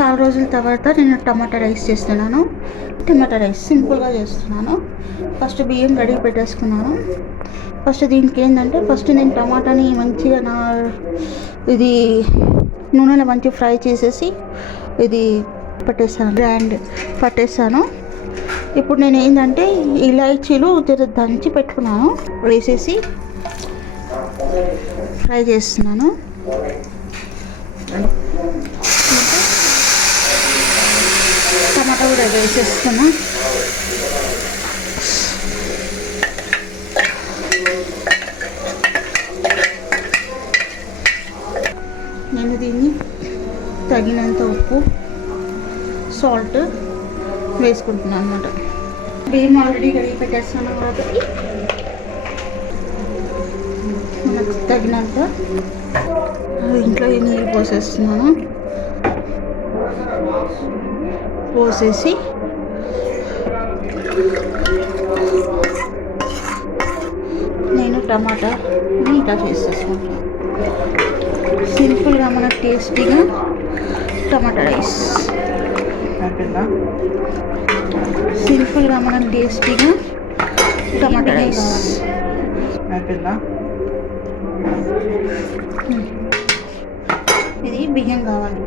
చాలా రోజుల తర్వాత నేను టమాటా రైస్ చేస్తున్నాను. టమాటా రైస్ సింపుల్గా చేస్తున్నాను. ఫస్ట్ బియ్యం రెడీ పెట్టేసుకున్నాను. ఫస్ట్ దీనికి ఏంటంటే ఫస్ట్ నేను టమాటాని మంచిగా ఇది నూనెలో మంచిగా ఫ్రై చేసేసి ఇది పట్టేస్తాను. ఇప్పుడు నేను ఏంటంటే ఇలాచీలు దంచి పెట్టుకున్నాను, వేసేసి ఫ్రై చేస్తున్నాను. టమాటా కూడా వేసేస్తున్నా. నేను దీన్ని తగినంత ఉప్పు, సాల్ట్ వేసుకుంటున్నాను అన్నమాట. బియ్యం ఆల్రెడీ కడిగి పెట్టేస్తాను కాబట్టి మనకు తగినంత ఇంట్లో నీళ్ళు పోసేస్తున్నాను. పోసేసి నేను టమాటాని ఇట్లా చేసేసుకుంటాను. సింపుల్గా మనకు టేస్టీగా టమాటా రైస్, టమాటా రైస్. ఇది బియ్యం కావాలి.